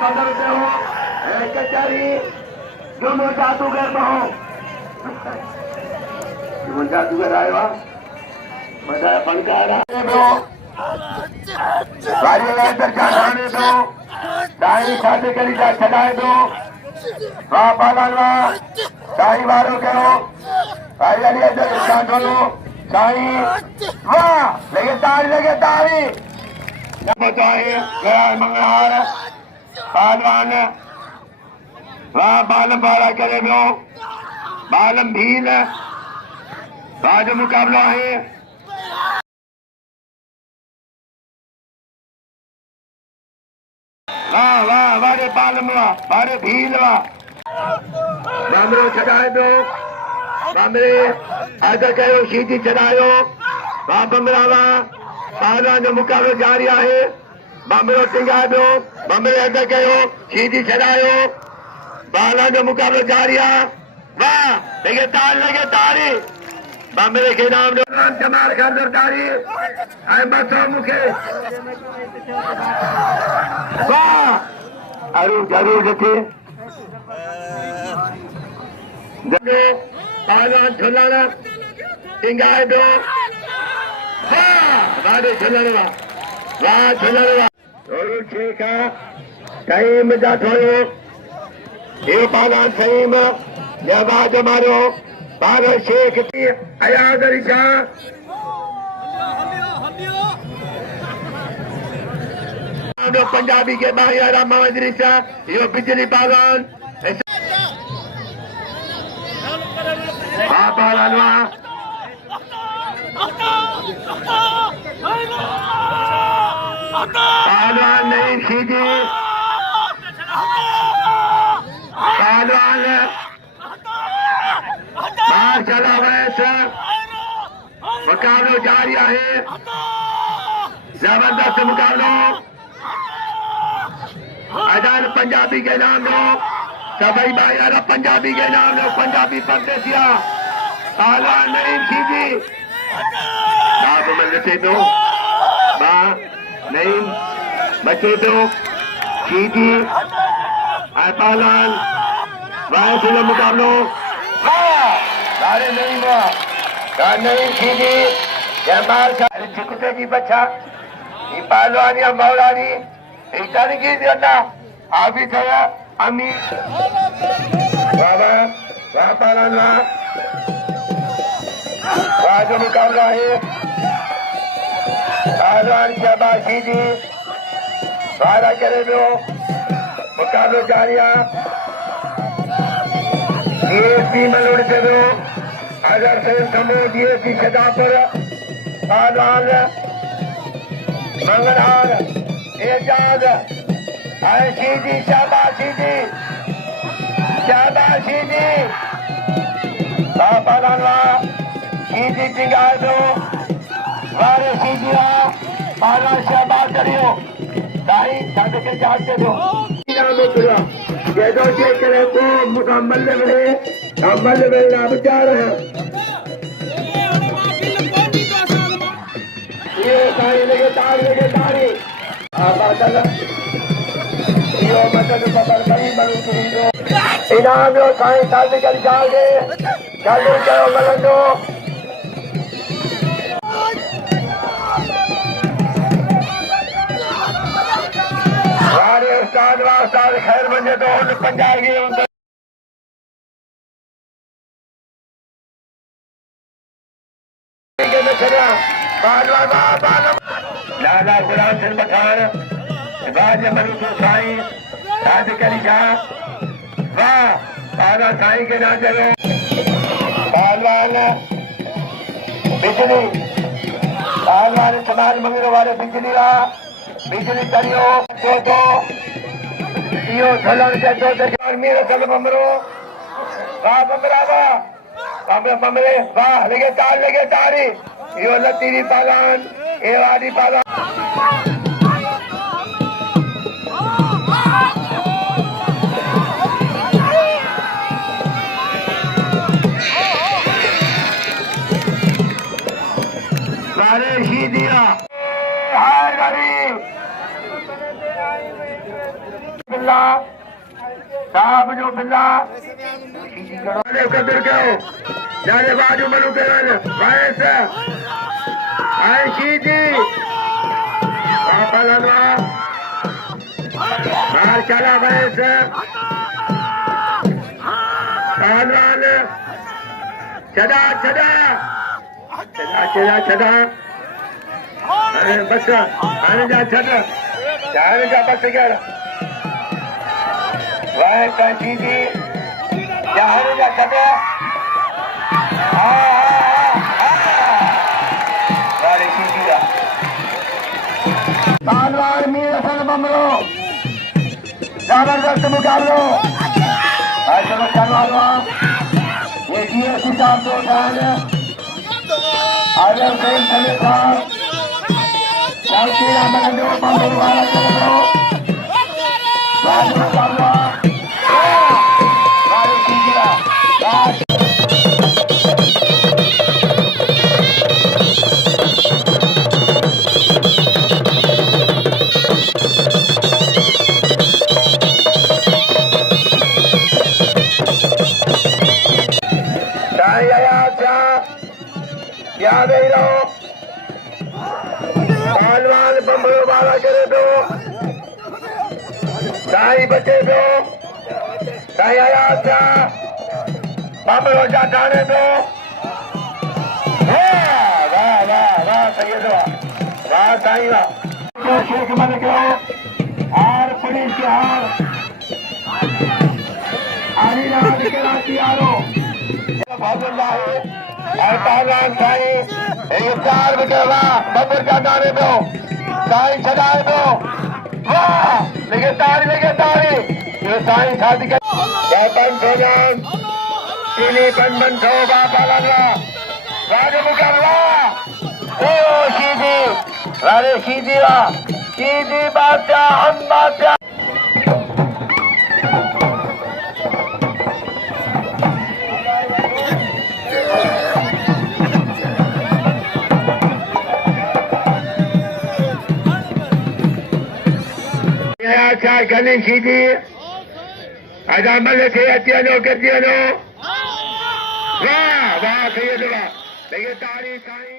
हो कचहरी जुमो जादूगर बहो जुमो जादूगर आयो मजा फनकार वारी अंदर जाने दो दाई शादी करी जा छडाए दो वाह पालन वाह दाई वारो करो भाई अली अंदर जान दो दाई वाह लगे तारी बताए गया मंगलहार पहलवान वाह बालम बारा करे दो बालम भील आज मुकाबला है वाह वाह वारे बालम वाह वारे भील वाह बामरो चढ़ाए दो बामरे आदर कयो सीधी चढ़ायो वाह बमरा वाह पहलवान जो मुकाबलो जारी है बामरो टिंगा दो बामरे अदर कयो सीधी चढ़ायो पहलवान जो मुकाबलो जारी है वाह लगे तारी बामरे के नाम दो जमाल खान सरदारी अहमद मुखे वाह अरु जरूर देखे पहलवान झुलाना टिंगाए दो वाह झुलणवा वाह झुलणवा थोरो शेखा सहीम जा थोरो ये पहलवान सहीम जवाज मारो बारो शेख की अयाज रिशा पंजाबी के बाहर मोहम्मद रिशा यो बिजली पहलवान हाँ पहलवान पहलवान नहीं सीधी पहलवान बाहर चला वैसे मुकाबलो जारी है जबरदस्त मुकाबलो अजान पंजाबी के नाम लो सभी भाई पंजाबी के नाम लो पंजाबी परदेसिया पहलवान नहीं सीधी बाप मन बचे दो बा नहीं बचे दो सीधी पहलवान वाह सुनो मुकाबलो नहीं नहीं सीधी जमाल चिकुते की बच्चा ये पहलवानी मौलानी इतानी की देना आबी थया अमी बाबा वाह पहलवान वाह जो मुकाबला है पहलवान शाबाश सीधी वारा करे दो मुकाबलो जारिया डीएसपी मलोड़ से दो अगर से समूह डीएसपी सदा पर पहलवान मंगलहार एजाज सीधी शाबाशी पहलवान सीधी टिंगा दो वारे सीधी पहलवान शाबाश करियो दाई छाट के जाते दो जैदो चेक करे तो मुकम्मल मिले कम्मल मिलना विचार है ये तारी लगे तारी यो मतलब बबर कहीं बनू करो इनाम लो साईं साथ कर जागे चालू करो मलंदो वारे उस्ताद वास्ताद खैर बने तो उन पंजाब की लाला गुलाम सिंह पठान बाज मनुष्य साईं साध करी जा वाह बाला साईं के ना चलो पहलवान बिजली पहलवान समाज मंगलो वाले बिजली करियो तो यो झलन के तो मेरे चल बमरो वाह बमरा वाह बमरे वाह लगे तारी यो लतीरी पहलवान ए वादी पहलवान सारे ही दिया हाय गरीब बिल्ला साहब जो बिल्ला कदर कयो जाने बाजू मनु केवन वायस आयशी जी पापा बाहर चला वायस पहलवान चढ़ा चढ़ा चढ़ा चढ़ा चढ़ा बस आने जा चढ़ा जाने जा बस गया वाह काशी जी जाने जा चढ़ा पहलवान मीर हसन बमरो जबरदस्त मुकाबलो चलो पहलवान ये जीएसटी साहब तो आजम सिंह सलीम साहब रामचीरा मगंदो बंदो वाला चलो राजू बाबा राजू कीजिएगा याद ही रहो पहलवान बम्बरो वाला करे दो साई बचे दो साई आया था बम्बरो जा जाने दो वाह वाह वाह सही दो वाह साई वाह शेख मन करो और पुलिस के हार आनी रात के राती आरो पहलवान साई इफ्तार बिकेवा बब्बर का गाने दो साई छड़ाए दो वाह लेके तारी ये साई शादी कर पंच हो जान चीनी बन शोभा पालना राजू मुकरवा ओ शीदी अरे शीदी बादशाह हम बादशाह गली सीधी अजामल थे अतियानो कर दिया नो वाह वाह सही है लेकिन तारीख